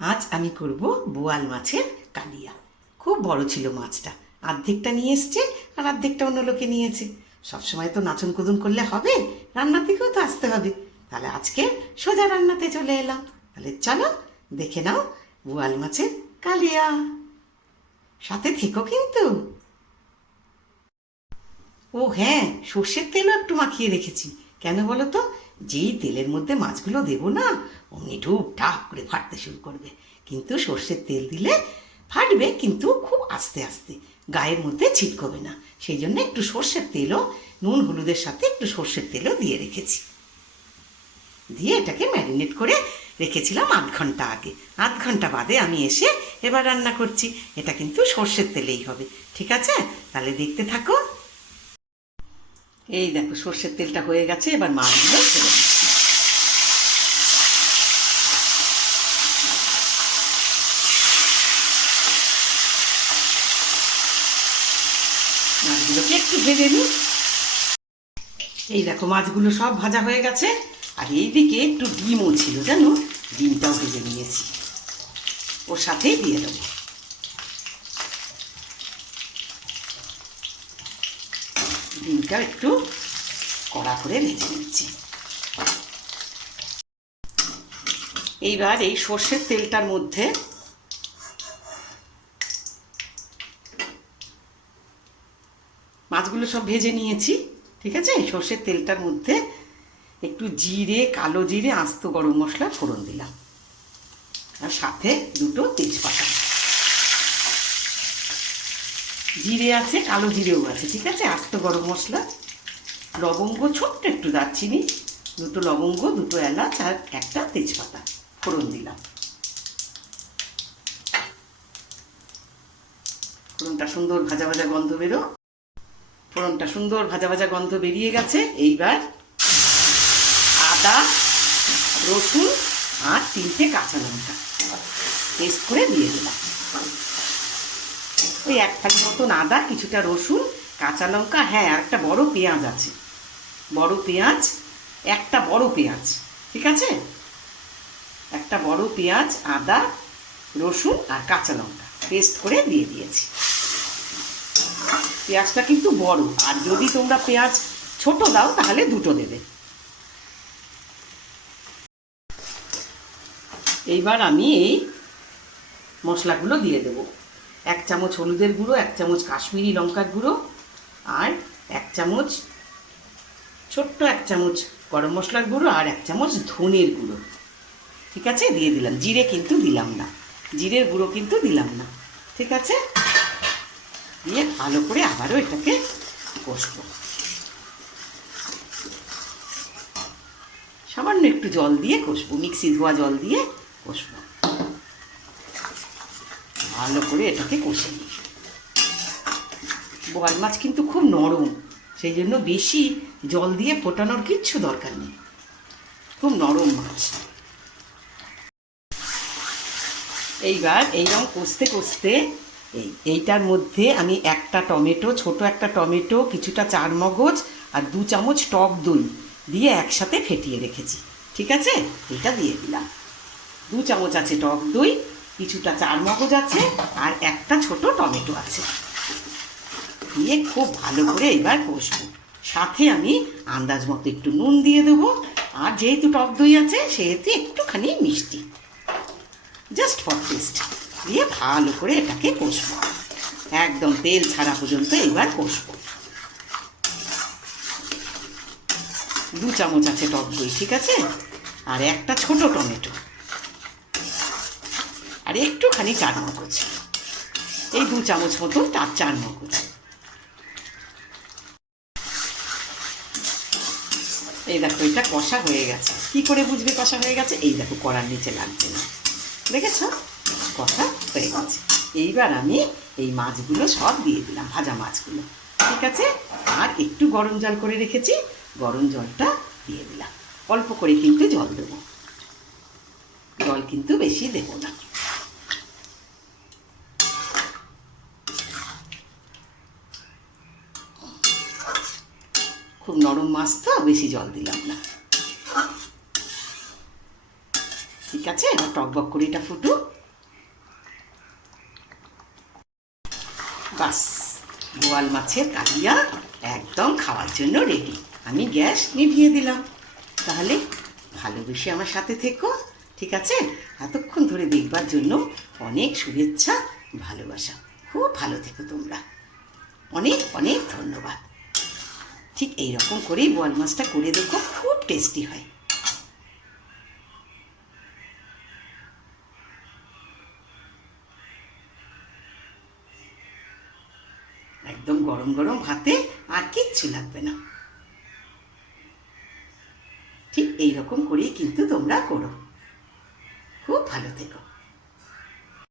আজ আমি করব বোয়াল মাছের কালিয়া। খুব বড় ছিল মাছটা, অর্ধেকটা নিয়ে এসছে আর অর্ধেকটা অন্য লোকে নিয়েছে। সবসময় তো নাচন কুদুন করলে হবে, রান্নার দিকেও তো আসতে হবে। তাহলে আজকে সোজা রান্নাতে চলে এলাম। তাহলে চলো দেখে নাও বোয়াল মাছের কালিয়া, সাথে থেকো কিন্তু। ও হ্যাঁ, সর্ষের তেলও একটু মাখিয়ে রেখেছি। কেন বলো তো? যেই তেলের মধ্যে মাছগুলো দেবো না, অমনি ঢুক ঢাক করে ফাটতে শুরু করবে। কিন্তু সর্ষের তেল দিলে ফাটবে, কিন্তু খুব আস্তে আস্তে, গায়ের মধ্যে ছিটকবে না। সেই জন্য একটু সর্ষের তেলও, নুন হলুদের সাথে একটু সর্ষের তেলও দিয়ে রেখেছি। দিয়ে এটাকে ম্যারিনেট করে রেখেছিলাম 8 ঘন্টা আগে। 8 ঘন্টা বাদে আমি এসে এবার রান্না করছি। এটা কিন্তু সর্ষের তেলেই হবে, ঠিক আছে? তাহলে দেখতে থাকো। এই দেখো সর্ষের তেলটা হয়ে গেছে, এবার মাছগুলো ছেড়ে দিচ্ছি। মাছগুলোকে একটু ভেজে নিই। এই দেখো মাছগুলো সব ভাজা হয়ে গেছে। আর এইদিকে একটু ডিমও ছিল, জানো, ডিমটাও ভেজে নিয়েছি, ওর সাথেই দিয়ে দেবো। ডিমটা একটু কড়া করে ভেজে নিচ্ছি। এইবার এই সর্ষের তেলটার মধ্যে মাছগুলো সব ভেজে নিয়েছি, ঠিক আছে? সর্ষের তেলটার মধ্যে একটু জিরে, কালো জিরে, আস্ত গরম মশলা ফোড়ন দিলাম, আর সাথে 2টো তেজপাতা। জিরে আছে, কালো জিরেও আছে, ঠিক আছে? আস্ত গরম মশলা, লবঙ্গ, ছোট্ট একটু দারচিনি, 2টো লবঙ্গ, 2টো এলাচ আর একটা তেজপাতা ফোড়ন দিলাম। ফোড়নটা সুন্দর ভাজা ভাজা গন্ধ বেরো। ফোড়নটা সুন্দর ভাজা ভাজা গন্ধ বেরিয়ে গেছে। এইবার আদা, রসুন আর 3টে কাঁচা লঙ্কা পেস্ট করে দিয়ে দিলাম। ওই 1 থালি মতন আদা, কিছুটা রসুন, কাঁচা লঙ্কা, হ্যাঁ আর একটা বড় পেঁয়াজ আছে, বড় পেঁয়াজ, একটা বড় পেঁয়াজ, ঠিক আছে? একটা বড় পেঁয়াজ, আদা, রসুন আর কাঁচা লঙ্কা পেস্ট করে দিয়ে দিয়েছি। পেঁয়াজটা কিন্তু বড়, আর যদি তোমরা পেঁয়াজ ছোট দাও তাহলে 2টো দেবে। এইবার আমি এই মশলাগুলো দিয়ে দেবো। 1 চামচ হলুদের গুঁড়ো, 1 চামচ কাশ্মীরি লঙ্কার গুঁড়ো, আর 1 চামচ, ছোট্ট 1 চামচ গরম মশলার গুঁড়ো, আর 1 চামচ ধনের গুঁড়ো, ঠিক আছে? দিয়ে দিলাম। জিরে কিন্তু দিলাম না, জিরের গুঁড়ো কিন্তু দিলাম না, ঠিক আছে? দিয়ে ভালো করে আবারও এটাকে কষবো। সামান্য একটু জল দিয়ে কষবো, মিক্সি ধোয়া জল দিয়ে কষবো। ভালো করে এটাকে কষে নিই। বোয়াল মাছ কিন্তু খুব নরম, সেই জন্য বেশি জল দিয়ে ফোটানোর কিচ্ছু দরকার নেই, খুব নরম মাছ। এইবার এইরকম কষতে কষতে এইটার মধ্যে আমি একটা টমেটো, ছোট একটা টমেটো, কিছুটা চারমগজ আর 2 চামচ টক দই দিয়ে একসাথে ফেটিয়ে রেখেছি, ঠিক আছে? এটা দিয়ে দিলাম। 2 চামচ আছে টক দই, কিছুটা চারমগজ আছে আর একটা ছোট টমেটো আছে, দিয়ে খুব ভালো করে এবার কষবো। সাথে আমি আন্দাজ মতো একটু নুন দিয়ে দেবো, আর যেহেতু টক দই আছে সেহেতু একটুখানি মিষ্টি, জাস্ট ফর টেস্ট, দিয়ে ভালো করে এটাকে কষবো, একদম তেল ছাড়া পর্যন্ত এবার কষবো। 2 চামচ আছে টক দই, ঠিক আছে? আর একটা ছোট টমেটো, আর একটুখানি চারমগজ, এই 2 চামচ মতো তার চারমগজ। এই দেখো এটা কষা হয়ে গেছে। কি করে বুঝবে কষা হয়ে গেছে? এই দেখো কড়ার নিচে লাগছে না, দেখেছ? কষা হয়ে গেছে। এইবার আমি এই মাছগুলো সব দিয়ে দিলাম, ভাজা মাছগুলো, ঠিক আছে? আর একটু গরম জল করে রেখেছি, গরম জলটা দিয়ে দিলাম। অল্প করে কিন্তু জল দেবো, জল কিন্তু বেশি দেবো না। খুব নরম মাছ তো, বেশি জল দিলাম না, ঠিক আছে, এবার টকবক করে এটা ফুটুক। বাস, বোয়াল মাছের কালিয়া একদম খাওয়ার জন্য রেডি। আমি গ্যাস নিভিয়ে দিলাম। তাহলে ভালোবেসে আমার সাথে থেকো, ঠিক আছে? এতক্ষণ ধরে দেখবার জন্য অনেক শুভেচ্ছা, ভালোবাসা। খুব ভালো থেকো তোমরা, অনেক অনেক ধন্যবাদ। ঠিক এইরকম করেই বোয়াল মাছটা করে দেখো, খুব টেস্টি হয়। একদম গরম গরম ভাতে আর কিচ্ছু লাগবে না। ঠিক এইরকম করেই কিন্তু তোমরা করো। খুব ভালো থেকো।